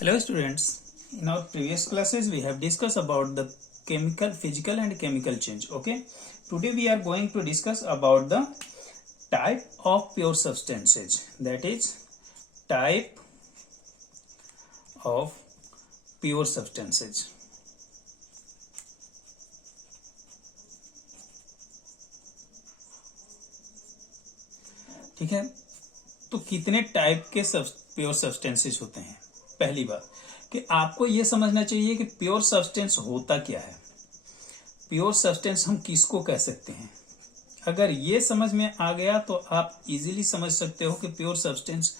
Hello students, in our previous classes we have discussed about the physical and chemical change. Okay, today we are going to discuss about the type of pure substances, that is type of pure substances. ठीक है, तो कितने type के pure substances होते हैं? पहली बात कि आपको यह समझना चाहिए कि प्योर सब्सटेंस होता क्या है, प्योर सब्सटेंस हम किसको कह सकते हैं। अगर ये समझ में आ गया तो आप इजीली समझ सकते हो कि प्योर सब्सटेंस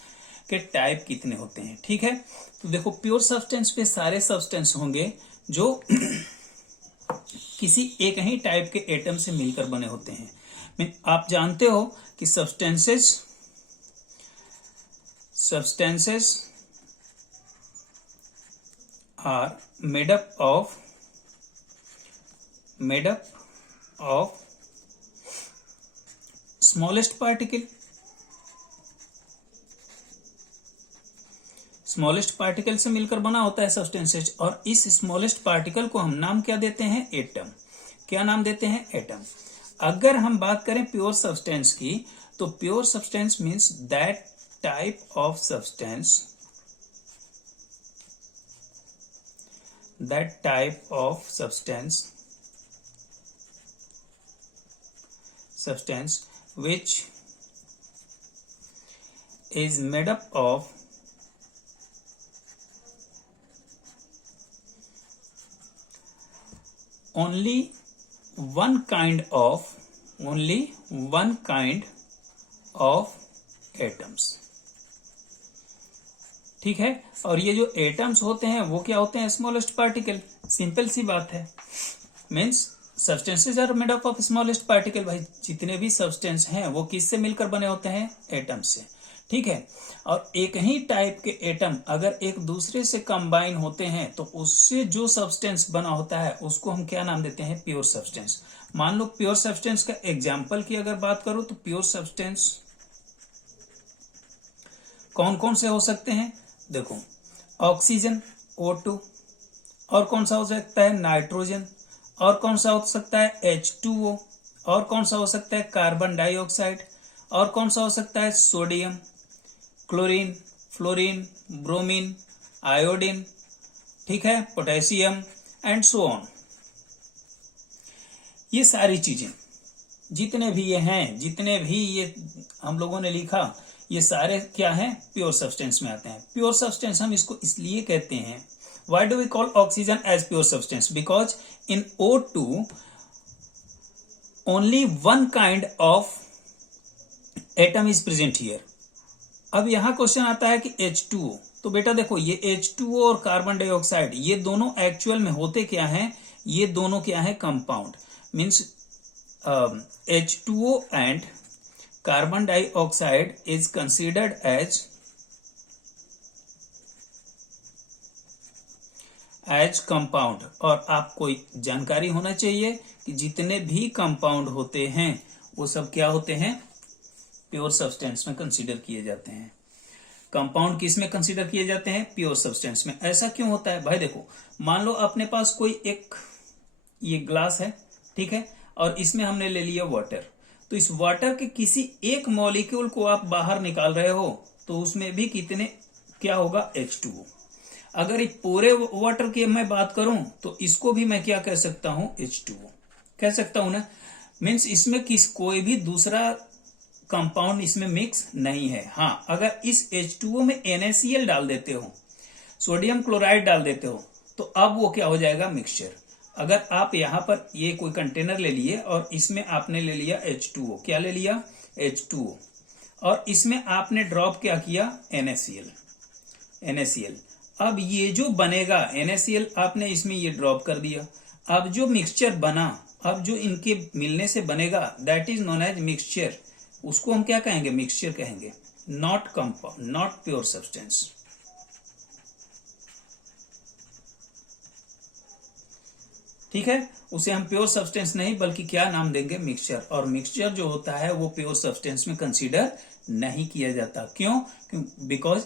के टाइप कितने होते हैं। ठीक है, तो देखो प्योर सब्सटेंस पे सारे सब्सटेंस होंगे जो किसी एक ही टाइप के एटम से मिलकर बने होते हैं। आप जानते हो कि substances are made up of smallest particle से मिलकर बना होता है सब्सटेंसेस, और इस स्मॉलेस्ट पार्टिकल को हम नाम क्या देते हैं? एटम। क्या नाम देते हैं? एटम। अगर हम बात करें प्योर सब्सटेंस की, तो pure substance means that type of substance which is made up of only one kind of atoms। ठीक है, और ये जो एटम्स होते हैं वो क्या होते हैं? Smallest particle. सिंपल सी बात है, means substances are made up of smallest particle. भाई जितने भी सब्सटेंस हैं वो किससे मिलकर बने होते हैं? एटम से। ठीक है, और एक ही टाइप के एटम अगर एक दूसरे से कंबाइन होते हैं तो उससे जो सब्सटेंस बना होता है उसको हम क्या नाम देते हैं? Pure substance. मान लो प्योर सब्सटेंस का एग्जाम्पल की अगर बात करो तो प्योर सब्सटेंस कौन कौन से हो सकते हैं? देखो, ऑक्सीजन O2, और कौन सा हो सकता है? नाइट्रोजन, और कौन सा हो सकता है? H2O, और कौन सा हो सकता है? कार्बन डाइऑक्साइड, और कौन सा हो सकता है? Sodium, chlorine, fluorine, bromine, iodine, ठीक है, पोटेशियम एंड सो ऑन। ये सारी चीजें जितने भी ये हैं, जितने भी ये हम लोगों ने लिखा, ये सारे क्या हैं? प्योर सब्सटेंस में आते हैं। प्योर सब्सटेंस हम इसको इसलिए कहते हैं, why do we call oxygen as pure substance? Because in O2 only one kind of atom is present here. अब यहां क्वेश्चन आता है कि H2O, तो बेटा देखो ये H2O और कार्बन डाइऑक्साइड ये दोनों एक्चुअल में होते क्या हैं? ये दोनों क्या है? Compound. Means H2O and carbon dioxide is considered as compound. और आपको जानकारी होना चाहिए कि जितने भी कंपाउंड होते हैं वो सब क्या होते हैं? प्योर सब्सटेंस में कंसीडर किए जाते हैं। कंपाउंड किस में कंसीडर किए जाते हैं? प्योर सब्सटेंस में। ऐसा क्यों होता है? भाई देखो, मान लो अपने पास कोई एक ये ग्लास है, ठीक है, और इसमें हमने ले लिया वाटर, तो इस वाटर के किसी एक मॉलिक्यूल को आप बाहर निकाल रहे हो तो उसमें भी कितने क्या होगा? H2O। अगर एक पूरे वाटर की मैं बात करूं तो इसको भी मैं क्या कह सकता हूं? H2O कह सकता हूं ना। मीन्स इसमें कोई भी दूसरा कंपाउंड इसमें मिक्स नहीं है। हाँ, अगर इस H2O में NaCl डाल देते हो, सोडियम क्लोराइड डाल देते हो, तो अब वो क्या हो जाएगा? मिक्सचर। अगर आप यहां पर ये कोई कंटेनर ले लिए और इसमें आपने ले लिया H2O, क्या ले लिया? H2O, और इसमें आपने ड्रॉप क्या किया? NaCl। अब ये जो बनेगा NaCl आपने इसमें ये ड्रॉप कर दिया। अब जो मिक्सचर बना, अब जो इनके मिलने से बनेगा, that is known as mixture. उसको हम क्या कहेंगे? मिक्सचर कहेंगे, not compound, not pure substance. ठीक है, उसे हम प्योर सब्सटेंस नहीं बल्कि क्या नाम देंगे? मिक्सचर। और मिक्सचर जो होता है वो प्योर सब्सटेंस में कंसीडर नहीं किया जाता। क्यों? Because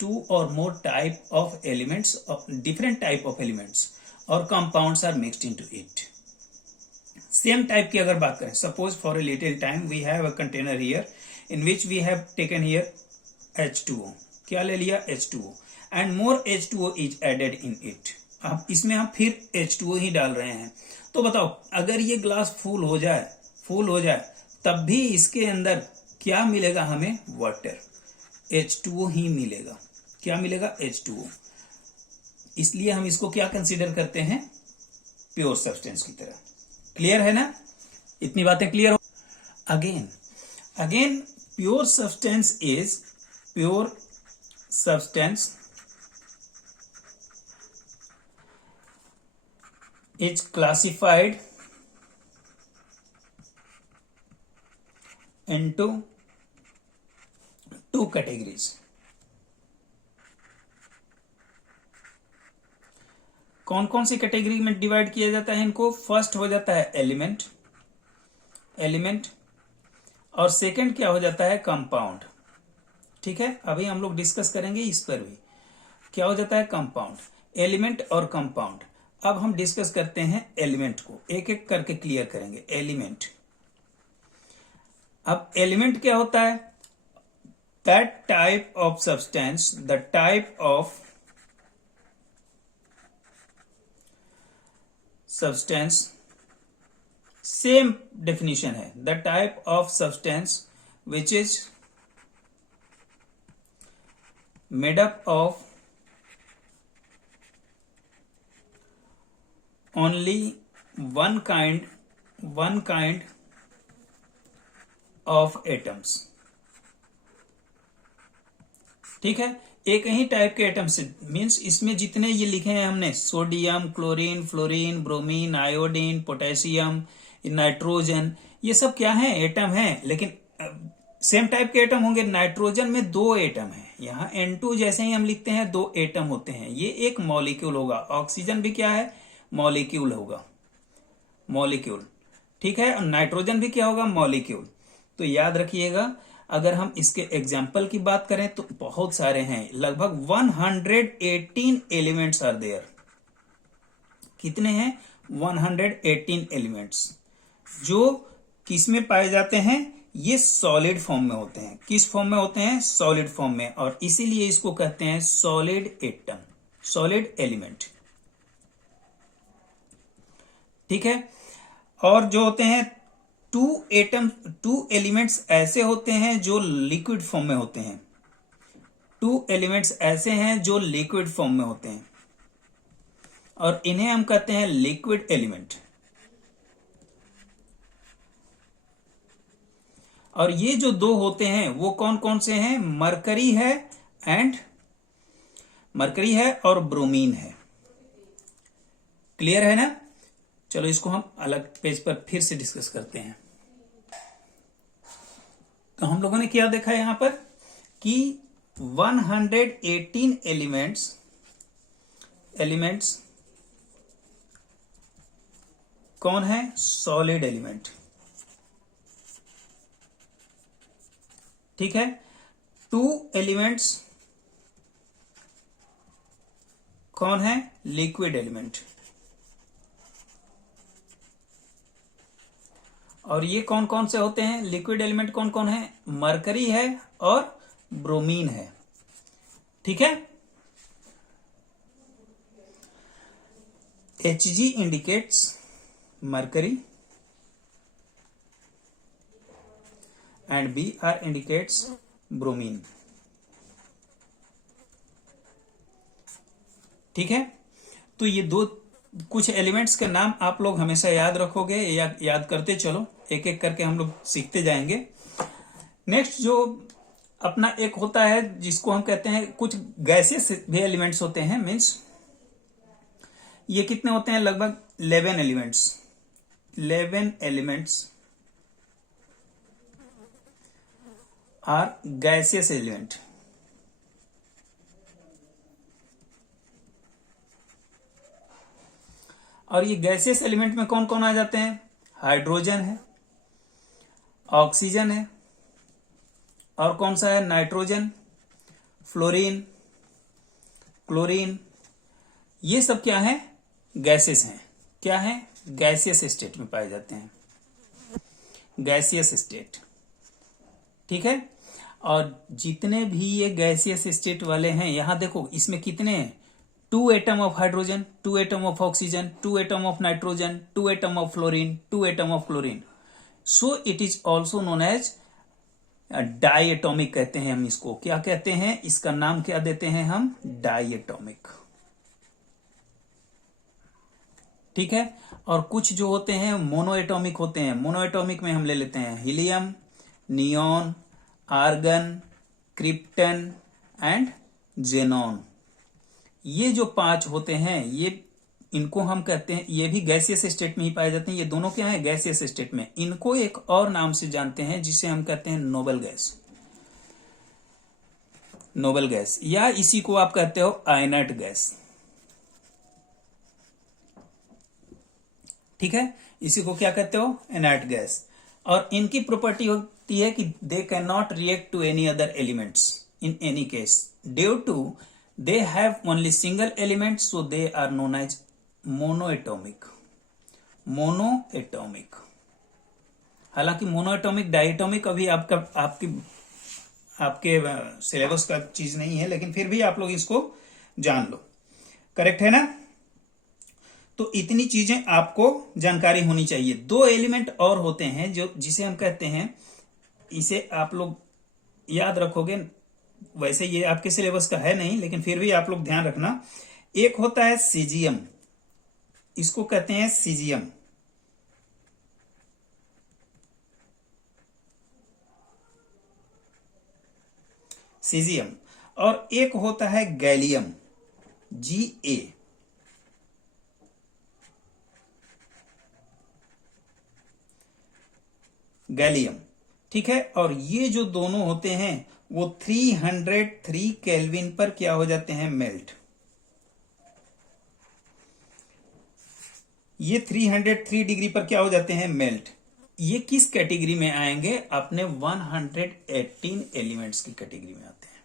two or more type of elements, of different type of elements or compounds are mixed into it. Same type की अगर बात करें, suppose for a little time we have a container here in which we have taken here H2O. क्या ले लिया? H2O. And more H2O is added in it. अब इसमें हम फिर H2O ही डाल रहे हैं. तो बताओ, अगर ये ग्लास फुल हो जाए तब भी इसके अंदर क्या मिलेगा हमें? वाटर. H2O ही मिलेगा. क्या मिलेगा? H2O. इसलिए हम इसको क्या कंसीडर करते हैं? प्योर सब्सटेंस की तरह. क्लियर है ना? इतनी बातें क्लियर हो? Again pure substance is classified into two categories. कौन कौन सी कैटेगरी में डिवाइड किया जाता है इनको? फर्स्ट हो जाता है एलिमेंट और सेकंड क्या हो जाता है? कंपाउंड. ठीक है, अभी हम लोग डिस्कस करेंगे इस पर भी. क्या हो जाता है? कंपाउंड, एलिमेंट और कंपाउंड. अब हम डिस्कस करते हैं एलिमेंट को, एक एक करके क्लियर करेंगे. एलिमेंट. अब एलिमेंट क्या होता है? That type of substance, the type of substance, same definition है. The type of substance which is made up of only one kind of atoms. ठीक है, एक ही टाइप के एटम से, मीन्स इसमें जितने ये लिखे हैं हमने, sodium, chlorine, fluorine, bromine, iodine, potassium, nitrogen, ये सब क्या है? एटम है. लेकिन सेम टाइप के एटम होंगे. नाइट्रोजन में 2 एटम है. यहाँ N2 जैसे ही हम लिखते हैं 2 एटम होते हैं. ये एक मॉलिक्यूल होगा. ऑक्सीजन भी क्या है? मॉलिक्यूल होगा. मॉलिक्यूल. ठीक है, और नाइट्रोजन भी क्या होगा? मॉलिक्यूल. तो याद रखिएगा, अगर हम इसके एग्जाम्पल की बात करें तो बहुत सारे हैं. लगभग 118 एलिमेंट्स आर देयर. कितने हैं? 118 एलिमेंट्स, जो किस में पाए जाते हैं? ये सॉलिड फॉर्म में होते हैं. किस फॉर्म में होते हैं? सॉलिड फॉर्म में. और इसीलिए इसको कहते हैं सॉलिड एटम, सॉलिड एलिमेंट. ठीक है, और जो होते हैं 2 एलिमेंट्स ऐसे होते हैं जो लिक्विड फॉर्म में होते हैं. 2 एलिमेंट्स ऐसे हैं जो लिक्विड फॉर्म में होते हैं और इन्हें हम कहते हैं लिक्विड एलिमेंट. और ये जो 2 होते हैं वो कौन कौन से हैं? मरकरी है और ब्रोमीन है. क्लियर है ना? चलो इसको हम अलग पेज पर फिर से डिस्कस करते हैं. तो हम लोगों ने क्या देखा यहां पर कि 118 एलिमेंट्स कौन है? Solid element. ठीक है, 2 एलिमेंट्स कौन है? Liquid element. और ये कौन कौन से होते हैं लिक्विड एलिमेंट? कौन कौन है? मरकरी है और ब्रोमीन है. ठीक है, Hg indicates mercury and Br indicates bromine. ठीक है, तो ये 2 कुछ एलिमेंट्स के नाम आप लोग हमेशा याद रखोगे या याद करते चलो. एक एक करके हम लोग सीखते जाएंगे. नेक्स्ट जो अपना एक होता है जिसको हम कहते हैं, कुछ गैसेस भी एलिमेंट्स होते हैं. मीन्स ये कितने होते हैं? लगभग 11 एलिमेंट्स आर गैसियस एलिमेंट. और ये गैसियस एलिमेंट में कौन कौन आ जाते हैं? हाइड्रोजन है, ऑक्सीजन है, और कौन सा है? नाइट्रोजन, फ्लोरीन, क्लोरीन, ये सब क्या है? गैसेस हैं। क्या है? गैसियस स्टेट में पाए जाते हैं, गैसियस स्टेट। ठीक है। और जितने भी ये गैसियस स्टेट वाले हैं, यहां देखो इसमें कितने हैं? 2 atom of hydrogen, 2 atom of oxygen, 2 atom of nitrogen, 2 atom of fluorine, 2 atom of chlorine. So it is also known as diatomic कहते हैं हम इसको। क्या कहते हैं? इसका नाम क्या देते हैं हम? Diatomic. ठीक है। और कुछ जो होते हैं मोनो एटॉमिक होते हैं। मोनो एटॉमिक में हम ले लेते हैं helium, neon, argon, krypton and xenon. ये जो 5 होते हैं, ये इनको हम कहते हैं, ये भी गैसियस स्टेट में ही पाए जाते हैं। ये दोनों क्या है? गैसियस स्टेट में। इनको एक और नाम से जानते हैं जिसे हम कहते हैं नोबल गैस, नोबल गैस, या इसी को आप कहते हो आयनट गैस। ठीक है। इसी को क्या कहते हो? Inert gas. और इनकी प्रॉपर्टी होती है कि they can not react to any other elements in any case due to they have only single element, so they are known as monoatomic. Monoatomic. हालांकि मोनोएटॉमिक डायटॉमिक अभी आपके सिलेबस का चीज नहीं है, लेकिन फिर भी आप लोग इसको जान लो। करेक्ट है ना? तो इतनी चीजें आपको जानकारी होनी चाहिए। 2 एलिमेंट और होते हैं जो जिसे हम कहते हैं, इसे आप लोग याद रखोगे। वैसे ये आपके सिलेबस का है नहीं, लेकिन फिर भी आप लोग ध्यान रखना। एक होता है सीजियम, इसको कहते हैं सीजियम। सीजियम। और एक होता है गैलियम, Ga। गैलियम। ठीक है। और ये जो दोनों होते हैं वो 303 केल्विन पर क्या हो जाते हैं? मेल्ट। ये 303 डिग्री पर क्या हो जाते हैं? मेल्ट। ये किस कैटेगरी में आएंगे? अपने 118 एलिमेंट्स की कैटेगरी में आते हैं।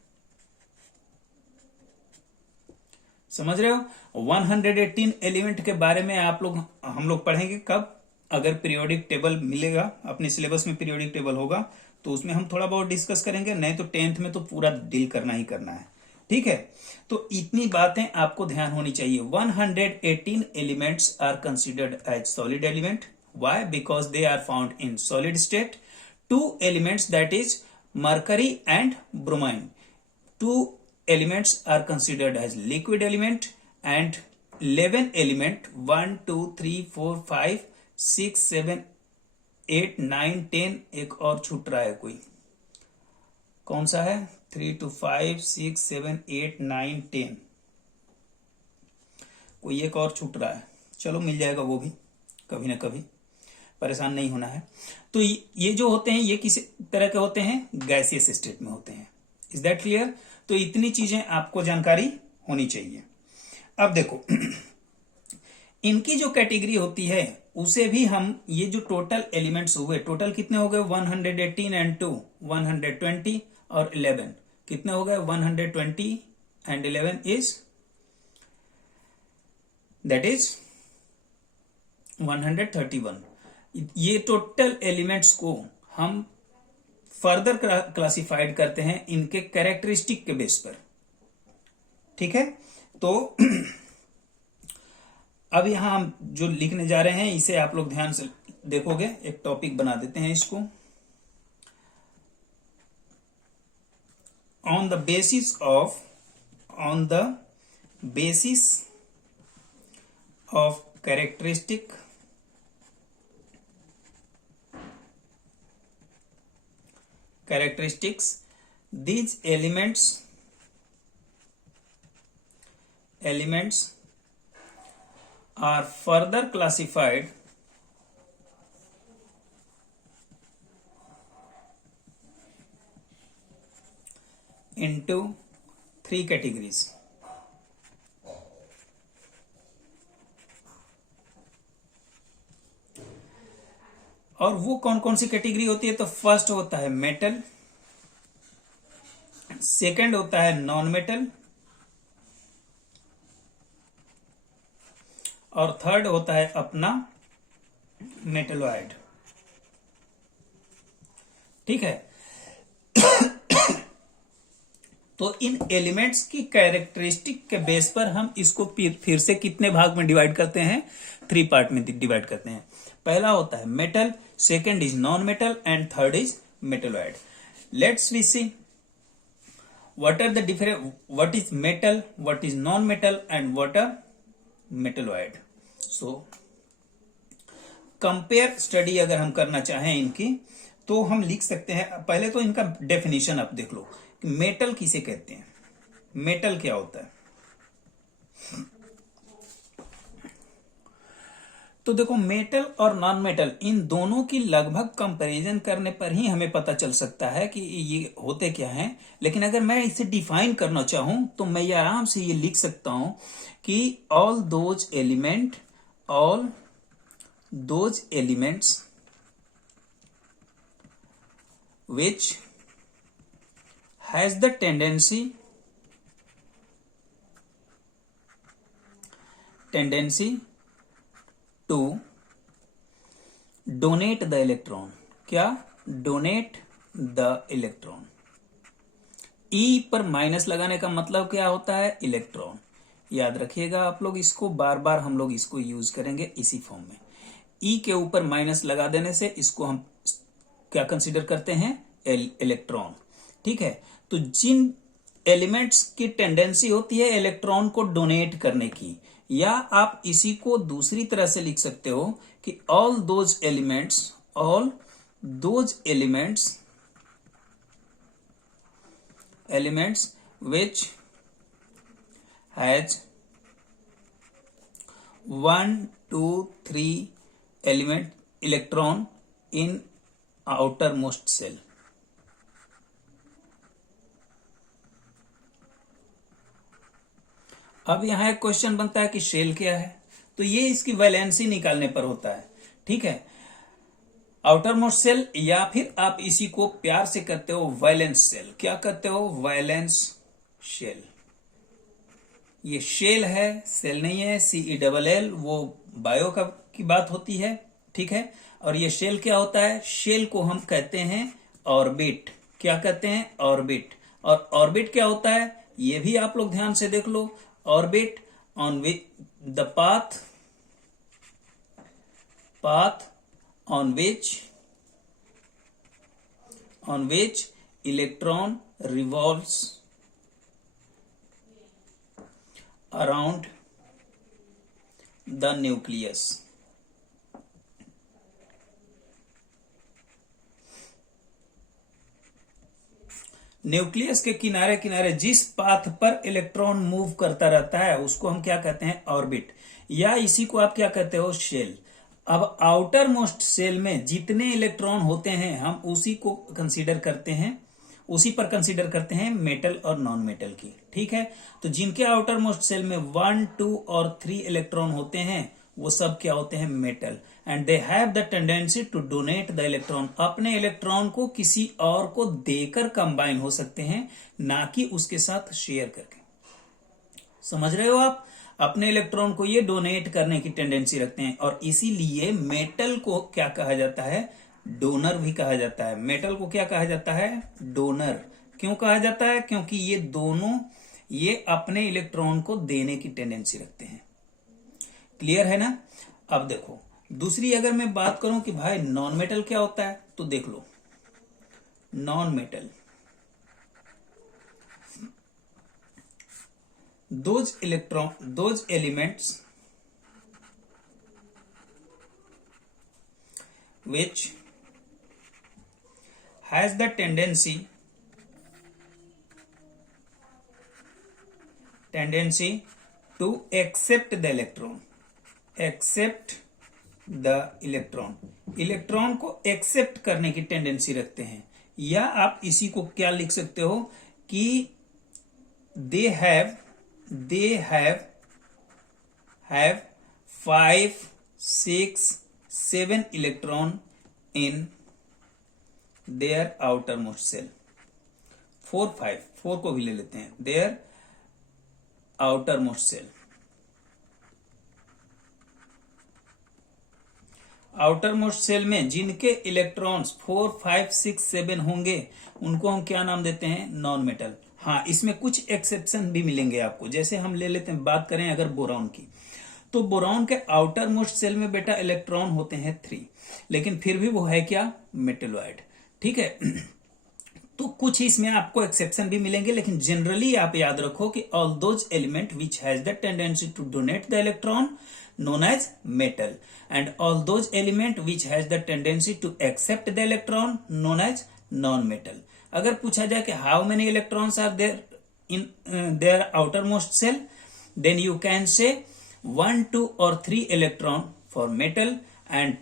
समझ रहे हो? 118 एलिमेंट के बारे में हम लोग पढ़ेंगे कब? अगर पीरियोडिक टेबल मिलेगा, अपने सिलेबस में पीरियोडिक टेबल होगा तो उसमें हम थोड़ा बहुत डिस्कस करेंगे, नहीं तो 10th में तो पूरा डील करना ही करना है। ठीक है। तो इतनी बातें आपको ध्यान होनी चाहिए। 118 elements are considered as solid element. Why? Because they are found in solid state. 2 elements that is mercury and bromine. 2 elements are considered as liquid element and 11 element 1 2 3 4 5 6 7 8 9 10, एक और छूट रहा है कोई, कौन सा है? 3 2 5 6 7 8 9 10, कोई एक और छूट रहा है। चलो मिल जाएगा वो भी कभी ना कभी, परेशान नहीं होना है। तो ये जो होते हैं ये किसी तरह के होते हैं? गैसियस स्टेट में होते हैं। Is that clear? तो इतनी चीजें आपको जानकारी होनी चाहिए। अब देखो इनकी जो कैटेगरी होती है उसे भी हम, ये जो टोटल एलिमेंट्स हुए, टोटल कितने हो गए? 118 एंड 2 120 और 11 कितने हो गए? 120 एंड 11 इज दैट इज 131। ये टोटल एलिमेंट्स को हम फर्दर क्लासिफाइड करते हैं इनके कैरेक्टरिस्टिक के बेस पर। ठीक है। तो अब यहां हम जो लिखने जा रहे हैं इसे आप लोग ध्यान से देखोगे। एक टॉपिक बना देते हैं इसको। On the basis of characteristics, these elements are further classified into 3 categories. और वो कौन कौन सी कैटेगरी होती है? तो फर्स्ट होता है मेटल, सेकंड होता है नॉन मेटल, और थर्ड होता है अपना मेटलॉइड। ठीक है, तो इन एलिमेंट्स की कैरेक्टरिस्टिक के बेस पर हम इसको फिर से कितने भाग में डिवाइड करते हैं, 3 पार्ट में डिवाइड करते हैं। पहला होता है metal, second is non metal and third is metalloid. Let's we see what are the different, what is metal, what is non-metal and what are metalloid। so compare study अगर हम करना चाहें इनकी, तो हम लिख सकते हैं। पहले तो इनका डेफिनेशन आप देख लो कि मेटल किसे कहते हैं, मेटल क्या होता है। तो देखो मेटल और नॉन मेटल इन दोनों की लगभग कंपैरिजन करने पर ही हमें पता चल सकता है कि ये होते क्या हैं। लेकिन अगर मैं इसे डिफाइन करना चाहूं तो मैं ये आराम से ये लिख सकता हूं कि all those elements which has the tendency to donate the electron. क्या? Donate the electron. ई पर माइनस लगाने का मतलब क्या होता है? इलेक्ट्रॉन। याद रखिएगा आप लोग, इसको बार बार हम लोग इसको यूज करेंगे इसी फॉर्म में। ई के ऊपर माइनस लगा देने से इसको हम क्या कंसीडर करते हैं? इलेक्ट्रॉन। ठीक है, तो जिन एलिमेंट्स की टेंडेंसी होती है इलेक्ट्रॉन को डोनेट करने की, या आप इसी को दूसरी तरह से लिख सकते हो कि all those elements which has 1, 2, 3 element electron in outermost cell. अब यहां एक क्वेश्चन बनता है कि शेल क्या है, तो ये इसकी वैलेंसी निकालने पर होता है। ठीक है, आउटर मोस्ट सेल, या फिर आप इसी को प्यार से कहते हो वैलेंस सेल। क्या कहते हो? Valence shell. ये शेल है, सेल नहीं है। CELL वो बायो का की बात होती है। ठीक है, और ये शेल क्या होता है? शेल को हम कहते हैं ऑर्बिट। क्या कहते हैं? ऑर्बिट। और ऑर्बिट क्या होता है ये भी आप लोग ध्यान से देख लो। Orbit on which the path on which electron revolves around the nucleus। Nucleus के किनारे किनारे जिस पाथ पर इलेक्ट्रॉन मूव करता रहता है उसको हम क्या कहते हैं? ऑर्बिट। या इसी को आप क्या कहते हो? शेल। अब आउटर मोस्ट सेल में जितने इलेक्ट्रॉन होते हैं हम उसी को कंसीडर करते हैं, उसी पर कंसीडर करते हैं मेटल और नॉन मेटल की। ठीक है, तो जिनके आउटर मोस्ट सेल में 1, 2 और 3 इलेक्ट्रॉन होते हैं वो सब क्या होते हैं? Metal. And they have the tendency to donate the electron. अपने इलेक्ट्रॉन को किसी और को देकर कंबाइन हो सकते हैं, ना कि उसके साथ शेयर करके। समझ रहे हो आप? अपने इलेक्ट्रॉन को ये डोनेट करने की टेंडेंसी रखते हैं, और इसीलिए मेटल को क्या कहा जाता है? डोनर भी कहा जाता है। मेटल को क्या कहा जाता है? डोनर। क्यों कहा जाता है? क्योंकि ये दोनों ये अपने इलेक्ट्रॉन को देने की टेंडेंसी रखते हैं। क्लियर है ना? अब देखो दूसरी अगर मैं बात करूं कि भाई नॉन मेटल क्या होता है, तो देख लो non metal those elements which has the tendency to accept the electron, electron को एक्सेप्ट करने की टेंडेंसी रखते हैं। या आप इसी को क्या लिख सकते हो कि they have 5, 6, 7 electron in their outermost cell। 4, 5, 4 को भी ले लेते हैं। their outermost cell। Outermost cell में जिनके इलेक्ट्रॉन्स 4, 5, 6, 7 होंगे उनको हम क्या नाम देते हैं? Non metal. हाँ, इसमें कुछ एक्सेप्शन भी मिलेंगे आपको। जैसे हम ले लेते हैं, बात करें अगर बोरॉन की, तो बोरॉन के आउटर मोस्ट सेल में बेटा इलेक्ट्रॉन होते हैं 3, लेकिन फिर भी वो है क्या? मेटलॉइड। ठीक है। तो कुछ इसमें आपको एक्सेप्शन भी मिलेंगे, लेकिन जनरली आप याद रखो कि all those element which has the tendency to donate the electron known as metal, and all those element which has the tendency to accept the electron known as non-metal. अगर पूछा जाए कि how many electrons are there in their outermost cell, then you can say 1, 2 or 3 electron for metal and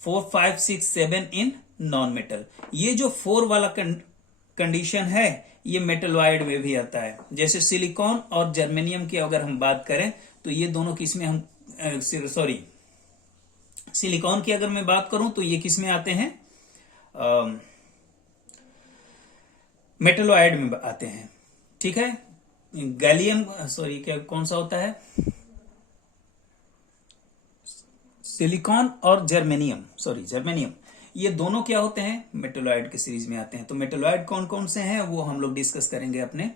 4, 5, 6, 7 in non-metal. ये जो 4 वाला condition है ये metalloid में भी आता है। जैसे सिलिकॉन और जर्मेनियम की अगर हम बात करें तो ये दोनों किसमें हम सिलिकॉन की अगर मैं बात करूं तो ये किस में आते हैं? मेटलॉइड में आते हैं। ठीक है। गैलियम क्या कौन सा होता है? सिलिकॉन और जर्मेनियम ये दोनों क्या होते हैं? मेटलॉइड के सीरीज में आते हैं। तो मेटलॉइड कौन कौन से हैं वो हम लोग डिस्कस करेंगे अपने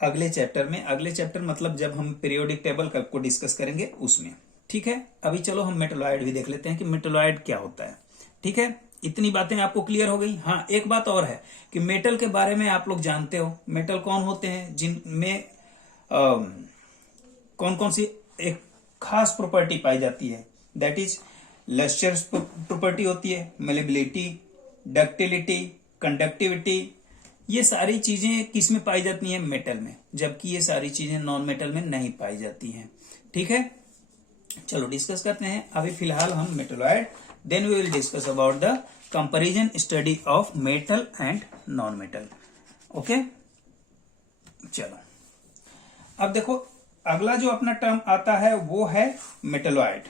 अगले चैप्टर में। अगले चैप्टर मतलब जब हम पीरियोडिक टेबल को डिस्कस करेंगे उसमें। ठीक है। अभी चलो हम मेटलॉइड भी देख लेते हैं कि मेटलॉइड क्या होता है। ठीक है। इतनी बातें आपको क्लियर हो गई। हाँ, एक बात और है कि मेटल के बारे में आप लोग जानते हो। मेटल कौन होते हैं? जिनमें कौन कौन सी एक खास प्रॉपर्टी पाई जाती है? दैट इज लस्टरस प्रॉपर्टी होती है, मेलेबिलिटी, डक्टिलिटी, कंडक्टिविटी। ये सारी चीजें किस में पाई जाती हैं? मेटल में, जबकि ये सारी चीजें नॉन मेटल में नहीं पाई जाती हैं। ठीक है। चलो डिस्कस करते हैं। अभी फिलहाल हम metalloid, then we will discuss about the comparison study of metal and non metal. Okay, चलो अब देखो अगला जो अपना टर्म आता है वो है मेटलॉइड।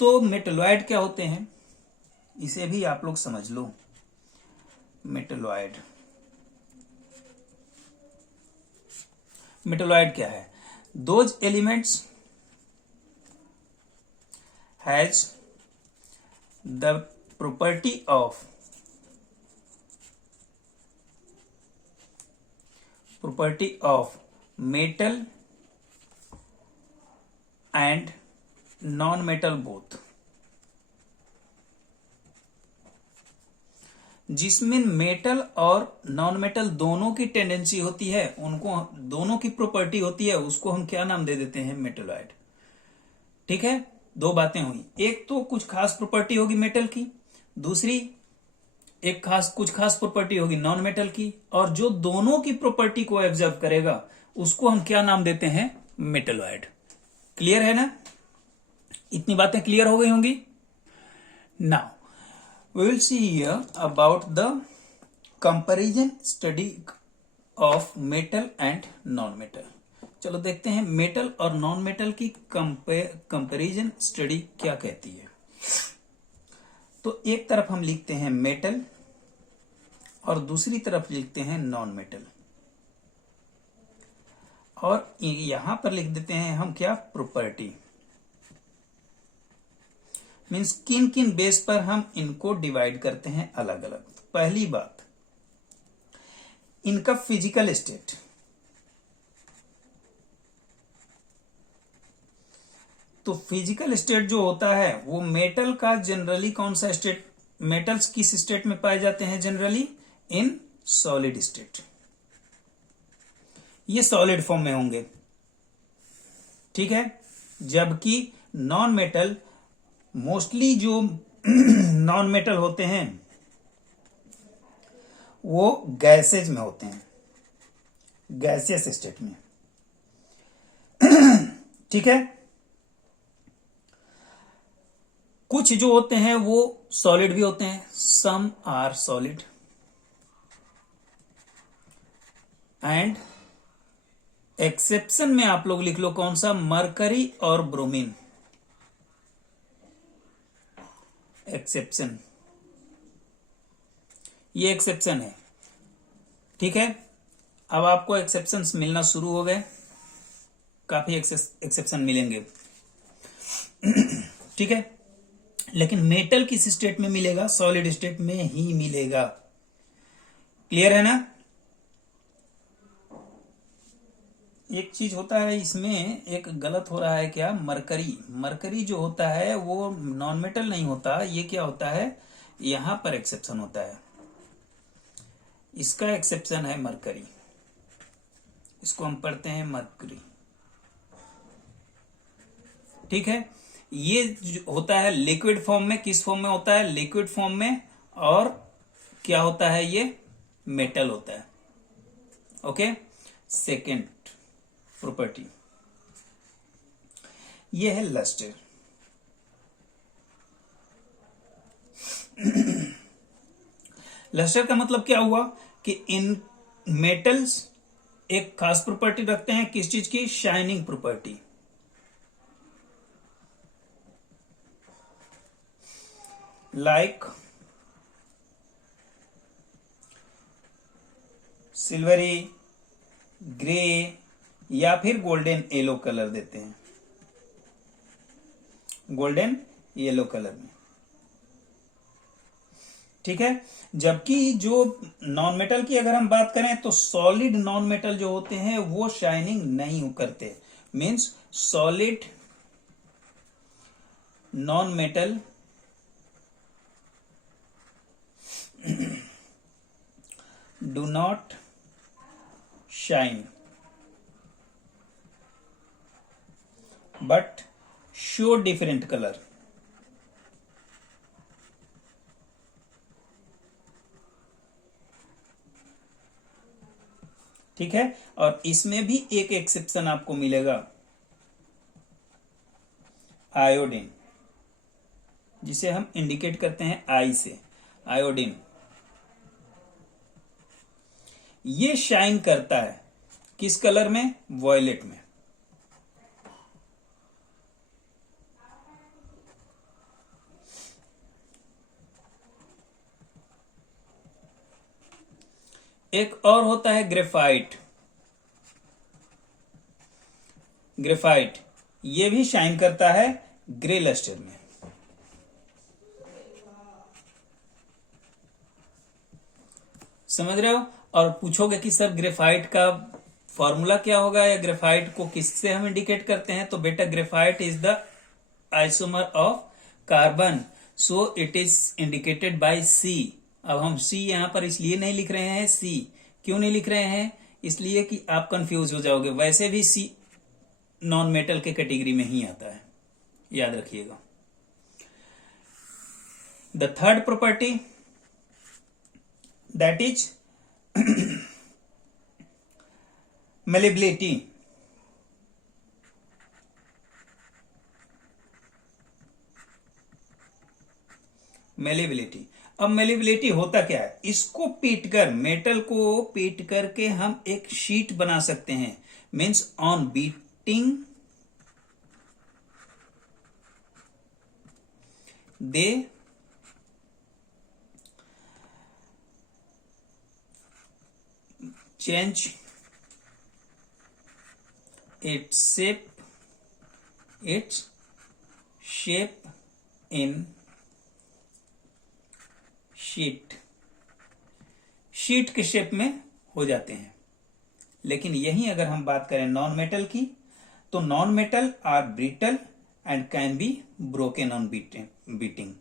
तो मेटलॉइड क्या होते हैं इसे भी आप लोग समझ लो। मेटलॉइड क्या है? Those elements has the property of metal and non metal both, जिसमें मेटल और नॉन मेटल दोनों की टेंडेंसी होती है, उनको दोनों की प्रॉपर्टी होती है, उसको हम क्या नाम दे देते हैं? मेटलॉइड। ठीक है। दो बातें हुई, एक तो कुछ खास प्रॉपर्टी होगी मेटल की, दूसरी कुछ खास प्रॉपर्टी होगी नॉन मेटल की, और जो दोनों की प्रॉपर्टी को ऑब्जर्व करेगा उसको हम क्या नाम देते हैं? मेटलॉइड। क्लियर है ना? इतनी बातें क्लियर हो गई होंगी। Now we will see here about the comparison study of metal and non-metal. चलो देखते हैं मेटल और नॉन मेटल की कंपैरिजन स्टडी क्या कहती है। तो एक तरफ हम लिखते हैं मेटल और दूसरी तरफ लिखते हैं नॉन मेटल, और यहां पर लिख देते हैं हम क्या? प्रॉपर्टी। मीन्स किन किन बेस पर हम इनको डिवाइड करते हैं अलग अलग। तो पहली बात, इनका फिजिकल स्टेट। तो फिजिकल स्टेट जो होता है वो मेटल का जनरली कौन सा स्टेट? मेटल्स किस स्टेट में पाए जाते हैं जनरली? इन सॉलिड स्टेट। ये सॉलिड फॉर्म में होंगे। ठीक है। जबकि नॉन मेटल, मोस्टली जो नॉन मेटल होते हैं वो गैसेज में होते हैं, गैसियस स्टेट में। ठीक है। कुछ जो होते हैं वो सॉलिड भी होते हैं, some are solid, and exception में आप लोग लिख लो कौन सा? मरकरी और ब्रोमीन। एक्सेप्शन, ये एक्सेप्शन है। ठीक है। अब आपको एक्सेप्शंस मिलना शुरू हो गए, काफी एक्सेप्शन मिलेंगे। ठीक है। लेकिन मेटल किस स्टेट में मिलेगा? सॉलिड स्टेट में ही मिलेगा। क्लियर है ना? एक चीज होता है इसमें, एक गलत हो रहा है क्या, मरकरी। मरकरी जो होता है वो नॉन मेटल नहीं होता, ये क्या होता है, यहां पर एक्सेप्शन होता है, इसका एक्सेप्शन है मरकरी, इसको हम पढ़ते हैं मरकरी। ठीक है, ये जो होता है लिक्विड फॉर्म में, किस फॉर्म में होता है? लिक्विड फॉर्म में। और क्या होता है? ये मेटल होता है। ओके, सेकेंड प्रॉपर्टी ये है लस्टर। लस्टर का मतलब क्या हुआ कि इन मेटल्स एक खास प्रॉपर्टी रखते हैं, किस चीज की? Shining property. Like silvery, grey या फिर गोल्डन येलो कलर देते हैं, गोल्डन येलो कलर में। ठीक है, जबकि जो नॉन मेटल की अगर हम बात करें तो सॉलिड नॉन मेटल जो होते हैं वो शाइनिंग नहीं करते। Means solid non metal do not shine but show different color। ठीक है, और इसमें भी एक एक्सेप्शन आपको मिलेगा, आयोडीन, जिसे हम इंडिकेट करते हैं आई से, आयोडीन। ये शाइन करता है किस कलर में? वॉयलेट में। एक और होता है ग्रेफाइट। ग्रेफाइट ये भी शाइन करता है ग्रे लस्टर में। समझ रहे हो? और पूछोगे कि सर ग्रेफाइट का फॉर्मूला क्या होगा या ग्रेफाइट को किससे हम इंडिकेट करते हैं? तो बेटा graphite is the isomer of carbon, so it is indicated by C. अब हम सी यहां पर इसलिए नहीं लिख रहे हैं, सी क्यों नहीं लिख रहे हैं? इसलिए कि आप कंफ्यूज हो जाओगे, वैसे भी सी नॉन मेटल के कैटेगरी में ही आता है, याद रखिएगा। The third property that is malleability. Malleability, अब मेलेबिलिटी होता क्या है? इसको पीटकर, मेटल को पीट करके हम एक शीट बना सकते हैं। Means on beating they change its shape in sheet के शेप में हो जाते हैं। लेकिन यही अगर हम बात करें नॉन मेटल की, तो non metal are brittle and can be broken on beating.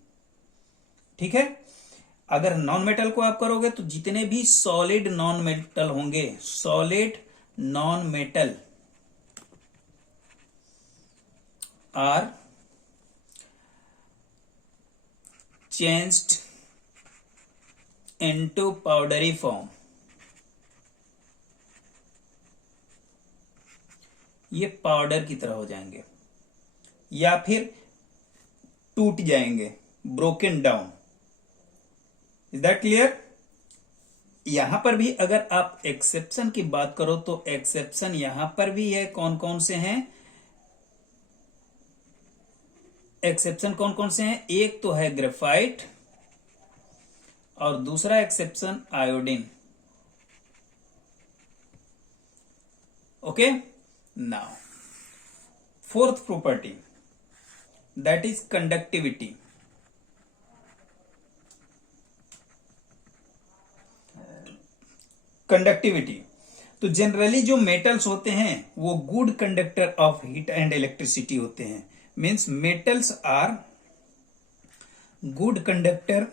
ठीक है, अगर नॉन मेटल को आप करोगे तो जितने भी सॉलिड नॉन मेटल होंगे, solid non metal are changed into powdery form. ये पाउडर की तरह हो जाएंगे या फिर टूट जाएंगे, broken down. Is that clear? यहां पर भी अगर आप एक्सेप्शन की बात करो तो एक्सेप्शन यहां पर भी है। कौन कौन से हैं एक्सेप्शन? कौन कौन से हैं? एक तो है ग्रेफाइट और दूसरा exception iodine. Okay, now fourth property that is conductivity. Conductivity, तो जनरली जो मेटल्स होते हैं वो good conductor of heat and electricity होते हैं. Means metals are good conductor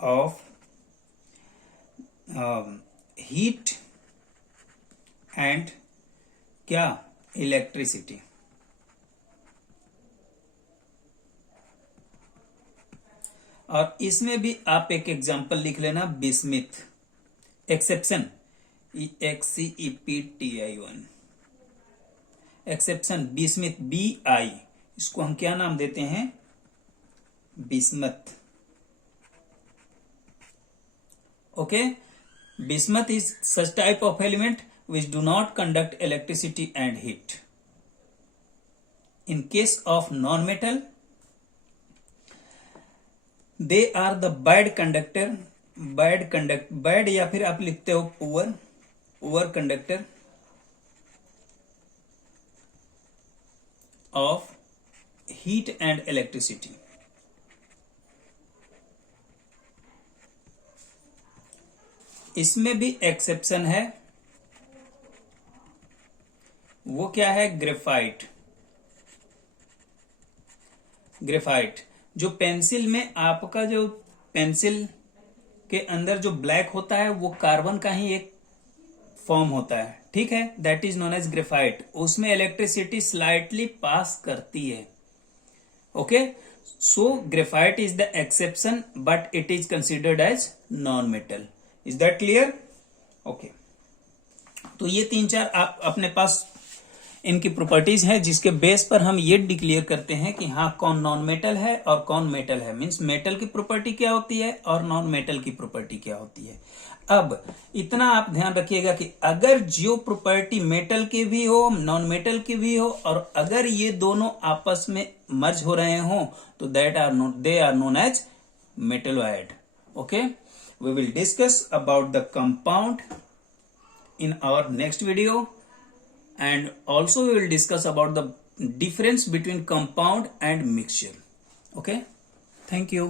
of heat and क्या, इलेक्ट्रिसिटी. और इसमें भी आप एक एग्जांपल लिख लेना, bismuth exception, EXCEPTI1 exception, bismuth BI, इसको हम क्या नाम देते हैं, bismuth. Okay, bismuth is such type of element which do not conduct electricity and heat. In case of non-metal, they are the bad conductor, bad या फिर आप लिखते हो poor conductor of heat and electricity. इसमें भी exception है, वो क्या है, ग्रेफाइट. जो पेंसिल में आपका जो पेंसिल के अंदर जो ब्लैक होता है वो कार्बन का ही एक फॉर्म होता है, ठीक है, that is known as graphite. उसमें इलेक्ट्रिसिटी स्लाइटली पास करती है. Okay, so graphite is the exception but it is considered as non metal. Is that clear? Okay, तो ये 3-4 आप अपने पास इनकी प्रॉपर्टीज हैं जिसके बेस पर हम ये डिक्लेयर करते हैं कि हाँ कौन नॉन मेटल है और कौन मेटल है. मींस मेटल की प्रॉपर्टी क्या होती है और नॉन मेटल की प्रॉपर्टी क्या होती है. अब इतना आप ध्यान रखिएगा कि अगर जो प्रॉपर्टी मेटल की भी हो, नॉन मेटल की भी हो, और अगर ये दोनों आपस में मर्ज हो रहे हो तो they are known as metalloid. Okay, we will discuss about the compound in our next video, and also we will discuss about the difference between compound and mixture. Okay, thank you.